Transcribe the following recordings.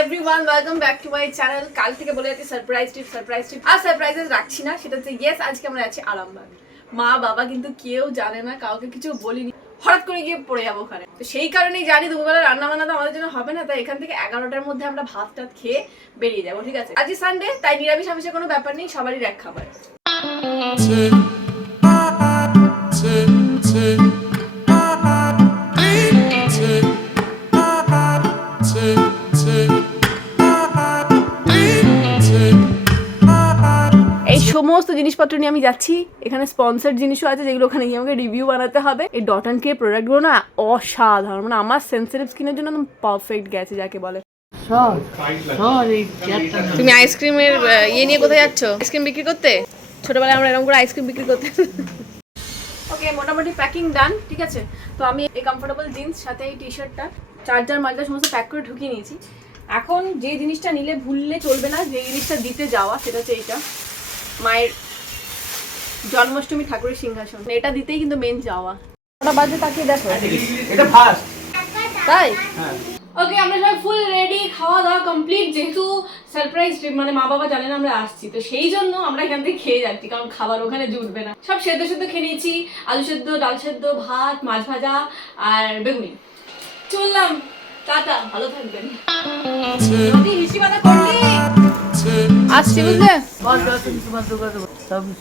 Everyone welcome back to my channel কাল থেকে বলে যাচ্ছি সারপ্রাইজ টিপ সারপ্রাইজ টিপ আর সারপ্রাইজেস রাখছি না, সেটা হচ্ছে ইয়েস আজকে আমরা আছি আরামবাগ। মা, বাবা কিন্তু কেউ জানে না, কাউকে কিছু বলিনি। হঠাৎ করে গিয়ে পড়ে যাব ওখানে। তো সেই কারণেই জানি দুপুরবেলা রান্না বান্না তো আমাদের জন্য হবে না, তাই এখান থেকে এগারোটার মধ্যে আমরা ভাত টাত খেয়ে বেরিয়ে যাব, ঠিক আছে? আজকে সানডে তাই নিরামিষ আমিষের কোনো ব্যাপার নেই, সবারই এক খাবার। জিনিসপত্র নিয়ে আমি যাচ্ছি। এখানে স্পন্সার জিনিসও আছে যেগুলো ওখানে গিয়ে আমাকে রিভিউ বানাতে হবে। এই ডট অ্যান্ড কে প্রোডাক্টগুলো না অসাধারণ। মানে আমার সেন্সিটিভ স্কিনের জন্য একদম পারফেক্ট গেছে যাকে বলে। তুমি আইসক্রিমের ইয়ে নিয়ে কোথায় যাচ্ছ? আইসক্রিম বিক্রি করতে? ছোটবেলায় আমরা এরকম করে আইসক্রিম বিক্রি করতে। ওকে মোটামুটি প্যাকিং ডান ঠিক আছে? তো আমি এই কমফোর্টেবল জিন্স সাথে এই টি শার্টটা চার্জার মার্জার সমস্ত প্যাক করে ঢুকিয়ে নিয়েছি। এখন যে জিনিসটা নিলে ভুললে চলবে না যে জিনিসটা দিতে যাওয়া সেটা হচ্ছে এইটা। মায়ের জন্মাষ্টমী ঠাকুরের সিংহাসন। এটা দিতেই কিন্তু মেন যাওয়া। ওটা বাজে তাকিয়ে দেখো। এটা ফার্স্ট তাই? হ্যাঁ। ওকে আমরা সবাই ফুল রেডি খাওয়া দাওয়া কমপ্লিট যেহেতু সারপ্রাইজ ট্রিপ মানে মা বাবা জানেন আমরা আসছি তো সেই জন্য আমরা এখান থেকে খেয়ে যাচ্ছি কারণ খাবার ওখানে জুটবে না। সব সেদ্ধ সেদ্ধ খেয়ে নিয়েছি আলু সেদ্ধ ডাল সেদ্ধ ভাত মাছ ভাজা আর বেগুনি। চললাম টাটা ভালো থাকবেন। নদী হিসিবাদা করলি? আসছি বুঝলে?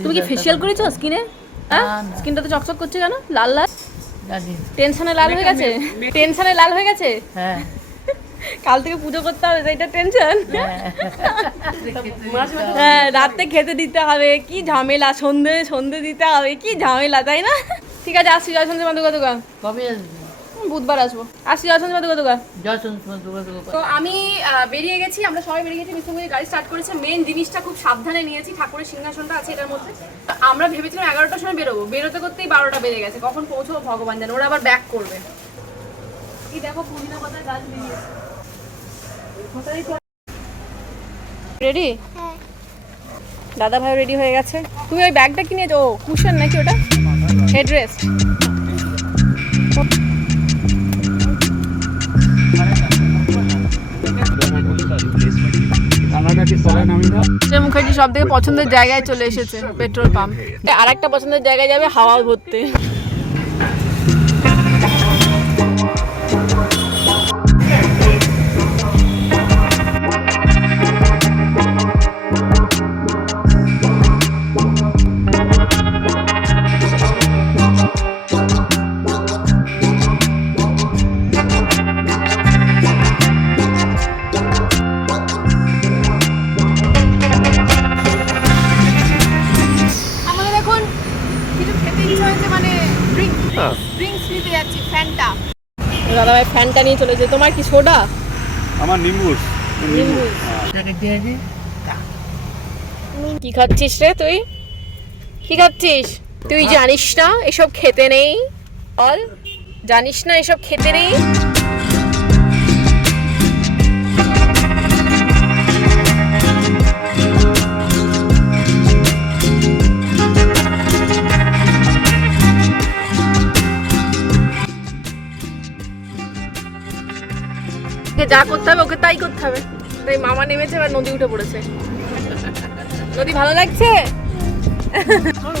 তুমি দোকানে কি। ফেসিয়াল করেছ স্কিনে হ্যাঁ। স্কিনটা তো চকচক করছে কেন? লাল লাল। টেনশনে লাল হয়ে গেছে? টেনশনে লাল হয়ে গেছে? হ্যাঁ। কাল থেকে পুজো করতে হবে সেইটা টেনশন হ্যাঁ। হ্যাঁ রাতে খেতে দিতে হবে কি ঝামেলা সন্ধে সন্ধে দিতে হবে কি ঝামেলা তাই না? ঠিক আছে আসছি জয়সন্ধে মা দুগা দুগা কবে আসবে? বুধবার আসব। আসছি জয়সন্ধে মা দুগা দুগা যখন তোমার দোকানে তো আমি বেরিয়ে গেছি আমরা সবাই বেরিয়ে গেছি মিসুমুড়ি গাড়ি স্টার্ট করেছে। মেন জিনিসটা খুব সাবধানে নিয়েছি ঠাকুরের সিংহাসনটা আছে এটার মধ্যে। আমরা ভেবেছিলাম এগারোটার সময় বেরোবো। বেরোতে করতেই বারোটা বেজে গেছে। কখন পৌঁছবো ভগবান জানে ওরা আবার ব্যাক করবে। কি দেখো পাতার গাছ বেরিয়েছে। রেডি দাদা ভাই রেডি হয়ে গেছে। তুমি ওই ব্যাগটা কিনেছো ও কুশন নাকি ওটা? হেড মুখার্জি সব থেকে পছন্দের জায়গায় চলে এসেছে পেট্রোল পাম্প। আর একটা পছন্দের জায়গায় যাবে হাওয়া ভরতে। ভাই ফ্যানটা নিয়ে চলেছে তোমার কি সোডা? আমার নিম্বুস। নিম্বু। কি খাচ্ছিস রে তুই? কি খাচ্ছিস? তুই জানিস না এসব খেতে নেই? অল জানিস না এসব খেতে নেই? যা করতে হবে ওকে তাই করতে হবে। তাই মামা নেমেছে এবার নদী উঠে পড়েছে। নদী ভালো লাগছে?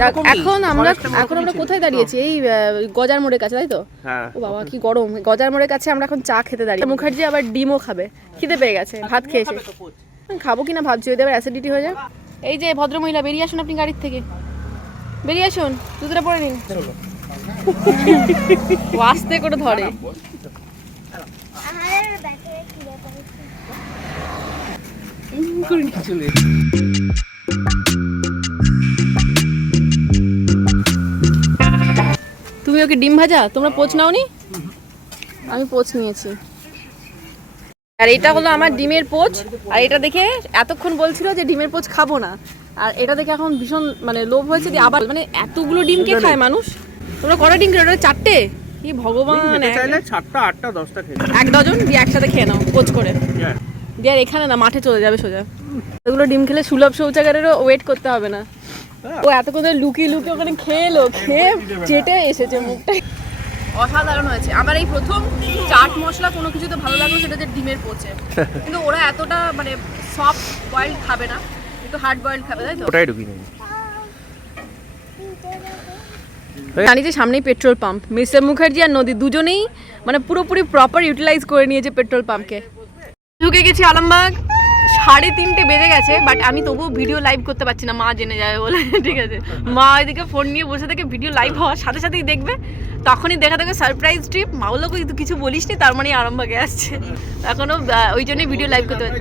যাক, এখন আমরা এখন আমরা কোথায় দাঁড়িয়েছি? এই গজার মোড়ের কাছে তাই তো? হ্যাঁ। ও বাবা কি গরম। গজার মোড়ের কাছে আমরা এখন চা খেতে দাঁড়িয়ে। মুখার্জি আবার ডিমও খাবে। খিদে পেয়ে গেছে। ভাত খেয়েছে। খাব কিনা ভাবছি যদি আবার অ্যাসিডিটি হয়ে যায় এই যে ভদ্রমহিলা বেরিয়ে আসুন আপনি গাড়ির থেকে। বেরিয়ে আসুন জুতোটা পরে নিন। ও আস্তে করে ধরে। তুমি ওকে ডিম ভাজা? তোমরা পোচ নাওনি? আমি পোচ নিয়েছি। আর এটা হলো আমার ডিমের পোচ। আর এটা দেখে এতক্ষণ বলছিল যে ডিমের পোচ খাব না। আর এটা দেখে এখন ভীষণ মানে লোভ হয়েছে যে আবার মানে এতগুলো ডিম কে খায় মানুষ? তোমরা কটা ডিম ওটা চারটে? কি ভগবান এক- চাইলে সাতটা আটটা দশটা খেয়ে এক ডজন দিয়ে একসাথে খেয়ে নাও পোচ করে। দিয়ে আর এখানে না মাঠে চলে যাবে সোজা। এগুলো ডিম খেলে সুলভ শৌচাগারেরও ওয়েট করতে হবে না। ও এতক্ষণ ধরে লুকিয়ে লুকিয়ে ওখানে খেয়ে এলো খেয়ে চেটে এসেছে মুখটা অসাধারণ হয়েছে। আমার এই প্রথম চাট মশলা কোনো কিছুতে ভালো লাগল সেটা হচ্ছে ডিমের পোচে। কিন্তু ওরা এতটা মানে সফট বয়েল খাবে না একটু হার্ড বয়েল খাবে তাই তো? ওটাই ঢুকি নেই জানি যে সামনেই পেট্রোল পাম্প। মিস্টার মুখার্জি আর নদী দুজনেই মানে পুরোপুরি প্রপার ইউটিলাইজ করে নিয়েছে পেট্রোল পাম্পকে। ঢুকে গেছি আলমবাগ সাড়ে তিনটে বেজে গেছে বাট আমি তবুও ভিডিও লাইভ করতে পারছি না। মা জেনে যাবে বলে, ঠিক আছে? মা এদিকে ফোন নিয়ে বসে থেকে ভিডিও লাইভ হওয়ার সাথে সাথেই দেখবে। তখনই দেখা থাকে সারপ্রাইজ ট্রিপ মাওলো কিন্তু কিছু বলিস নি? তার মানে আরম্ভকে আসছে। এখনও ওই জন্যই ভিডিও লাইভ করতে পারছি।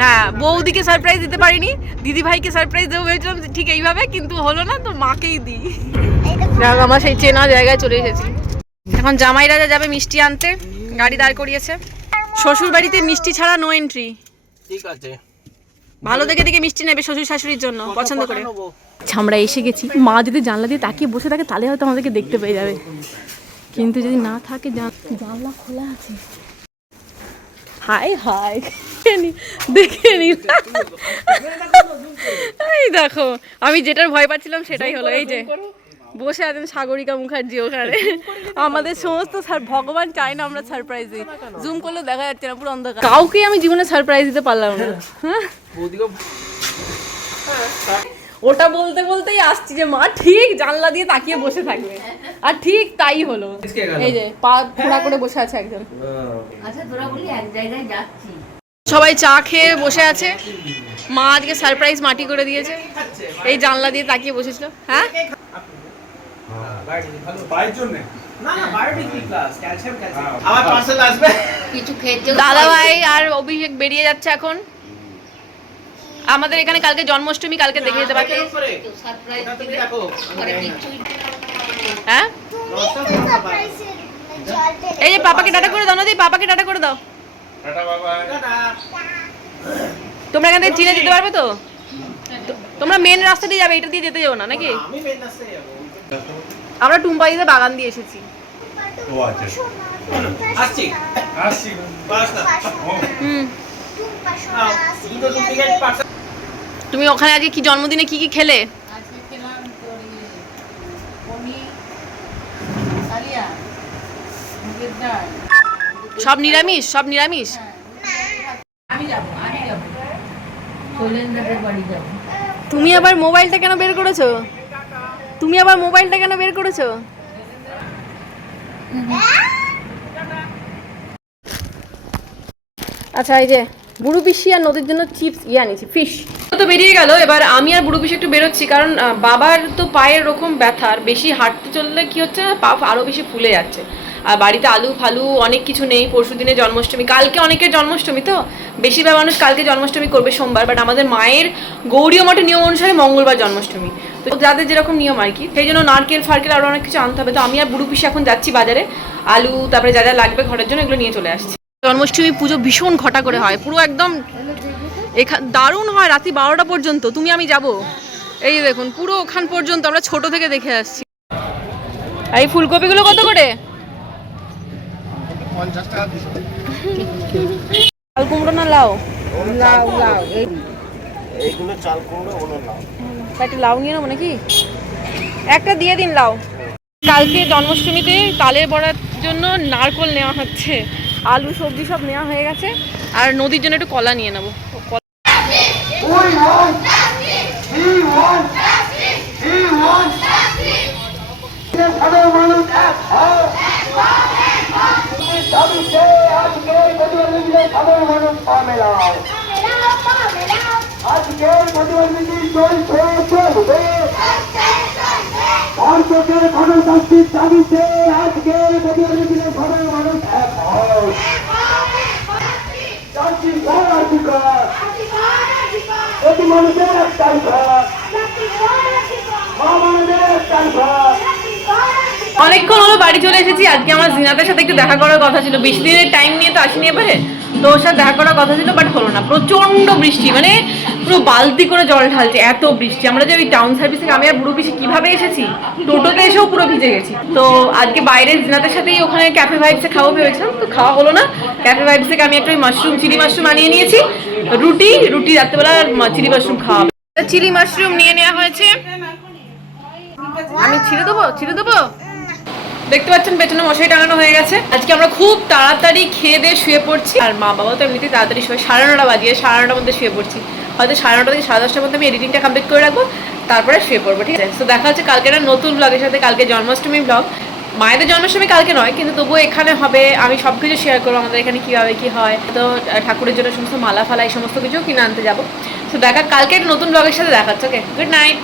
হ্যাঁ বৌদিকে সারপ্রাইজ দিতে পারিনি। দিদি ভাইকে সারপ্রাইজ দেবো ভেবেছিলাম ঠিক এইভাবে, কিন্তু হলো না, তো মাকেই দিই। যাক, আমার সেই চেনা জায়গায় চলে এসেছি। এখন জামাই রাজা যাবে মিষ্টি আনতে। গাড়ি দাঁড় করিয়েছে। শ্বশুর বাড়িতে মিষ্টি ছাড়া নো এন্ট্রি ঠিক আছে। ভালো দেখে দেখে মিষ্টি নেবে শ্বশুর শাশুড়ির জন্য পছন্দ করে। আচ্ছা, আমরা এসে গেছি। মা যদি জানলা দিয়ে তাকিয়ে বসে থাকে তাহলে হয়তো আমাদেরকে দেখতে পেয়ে যাবে। কিন্তু যদি না থাকে জানলা খোলা আছে। হাই হাই দেখে নি- দেখে নি। এই দেখো আমি যেটার ভয় পাচ্ছিলাম সেটাই হলো এই যে। বসে আছেন সাগরিকা মুখার্জি ওখানে। আমাদের সমস্ত সার ভগবান চায় না আমরা সারপ্রাইজ দিই। জুম করলে দেখা যাচ্ছে না পুরো অন্ধকার। কাউকে আমি জীবনে সারপ্রাইজ দিতে পারলাম না। হ্যাঁ। ওটা বলতে বলতেই আসছি যে মা ঠিক জানলা দিয়ে তাকিয়ে বসে থাকবে। আর ঠিক তাই হলো। এই যে পা ফোড়া করে বসে আছে একজন। আচ্ছা তোরা বলি এক জায়গায় যাচ্ছি। সবাই চা খেয়ে বসে আছে। মা আজকে সারপ্রাইজ মাটি করে দিয়েছে। এই জানলা দিয়ে তাকিয়ে বসেছিল। হ্যাঁ? বাইর জন্য? ভাই আর অভিষেক বেরিয়ে যাচ্ছে এখন। আমাদের এখানে কালকে জন্মাষ্টমী কালকে দেখে যেতে পারতো সারপ্রাইজ ওটা তুমি দিবে। দেখো। পরে কিছুই হ্যাঁ? এই যে পাপাকে টাটা করে দাও না পাপাকে টাটা করে দাও। তোমরা এখান থেকে চিনে যেতে পারবে তো? তো- তোমরা মেন রাস্তা দিয়ে যাবে এটা দিয়ে যেতে যাব না নাকি? আমি মেন রাস্তায় যাব। আমরা টুম্পাইতে বাগান দিয়ে এসেছি। আসছি। বাস না। হুম। নাও, দুটো ডুপ্লিকেট পার্সেল তুমি ওখানে আজকে কি জন্মদিনে কি কি খেলে? আজকে খেলাম তোর ইয়ে, সব নিরামিষ? সব নিরামিষ? আমি যাব আমি যাব। শৈলেন্দ্রদের বাড়ি যাব। তুমি আবার মোবাইলটা কেন বের করেছ? তুমি আবার মোবাইলটা কেন বের করেছ? আচ্ছা এই যে বুড়ো পিসি আর নদীর জন্য চিপস ইয়ে আনিয়েছি ফিশ তো বেরিয়ে গেল এবার আমি আর বুড়ো পিসি একটু বেরোচ্ছি কারণ বাবার তো পায়ের ওরকম ব্যথা আর বেশি হাঁটতে চললে কি হচ্ছে না পা আরও বেশি ফুলে যাচ্ছে। আর বাড়িতে আলু ফালু অনেক কিছু নেই পরশু দিনে জন্মাষ্টমী কালকে অনেকের জন্মাষ্টমী তো বেশিরভাগ মানুষ কালকে জন্মাষ্টমী করবে সোমবার বাট আমাদের মায়ের গৌরীয় মঠের নিয়ম অনুসারে মঙ্গলবার জন্মাষ্টমী। তো যাদের যেরকম নিয়ম আর কি সেই জন্য নারকেল ফারকেল আরও অনেক কিছু আনতে হবে। তো আমি আর বুড়ো পিসি এখন যাচ্ছি বাজারে। আলু তারপরে যা যা লাগবে ঘরের জন্য এগুলো নিয়ে চলে আসছি। জন্মাষ্টমী পুজো ভীষণ ঘটা করে হয় পুরো একদম এখান দারুণ হয় রাত্রি বারোটা পর্যন্ত। তুমি আমি যাব। এই দেখুন পুরো ওখান পর্যন্ত আমরা ছোট থেকে দেখে আসছি। এই ফুলকপিগুলো কত করে? লাল কুমড়ো না লাউ? লাউ লাউ এই। এইগুলো চাল কুমড়ো ওগুলো নাও একটা লাউ নিয়ে নেব নাকি? একটা দিয়ে দিন লাউ। কালকে জন্মাষ্টমীতে তালের বড়ার জন্য নারকল নেওয়া হচ্ছে। আলু সবজি সব নেওয়া হয়ে গেছে। আর নদীর জন্য একটু কলা নিয়ে নেব। কলা- চলবে ভারতের গণতান্ত্রিক দাবিতে প্রতিবন্ধী ঘরের মানুষ এক প্রতি মানুষের অনেকক্ষণ হলো বাড়ি চলে এসেছি, আজকে আমার জিনাতের সাথে একটু দেখা করার কথা ছিল। বেশি দিনের টাইম নিয়ে তো আসিনি এবারে। তো সাথে দেখা করার কথা ছিল বাট হলো না। প্রচণ্ড বৃষ্টি মানে পুরো বালতি করে জল ঢালছে, এত বৃষ্টি। আমরা যে ওই টাউন সার্ভিস থেকে আমি আর বুড়ো পিসি কীভাবে এসেছি, টোটোতে এসেও পুরো ভিজে গেছি। তো আজকে বাইরে জিনাতের সাথেই ওখানে ক্যাফে ভাইবসে খাওয়া ভেবেছিলাম, তো খাওয়া হলো না। ক্যাফে ভাইবস আমি একটা মাশরুম চিলি মাশরুম আনিয়ে নিয়েছি। রুটি রুটি রাত্রেবেলা চিলি মাশরুম খাওয়া চিলি মাশরুম নিয়ে নেওয়া হয়েছে। আমি ছিঁড়ে দেবো ছিঁড়ে দেবো? দেখতে পাচ্ছেন পেছনে মশারি টাঙানো হয়ে গেছে। আজকে আমরা খুব তাড়াতাড়ি খেয়ে দিয়ে শুয়ে পড়ছি। আর মা বাবা তো এমনিতেই তাড়াতাড়ি শুয়ে সাড়ে নটা বাজিয়ে সাড়ে নটার মধ্যে শুয়ে পড়ছি। হয়তো সাড়ে নটা থেকে সাড়ে দশটার মধ্যে আমি এডিটিংটা কমপ্লিট করে রাখব, তারপরে শুয়ে পড়ব, ঠিক আছে? তো দেখা হচ্ছে কালকে একটা নতুন ব্লগের সাথে, কালকে জন্মাষ্টমী ব্লগ মায়েদের জন্মাষ্টমী কালকে নয়, কিন্তু তবুও এখানে হবে। আমি সব কিছু শেয়ার করব আমাদের এখানে কীভাবে কী হয়। তো ঠাকুরের জন্য সমস্ত মালা ফালা, এই সমস্ত কিছু কিনে আনতে যাব। তো দেখা, কালকে নতুন ব্লগের সাথে দেখাচ্ছে ওকে গুড নাইট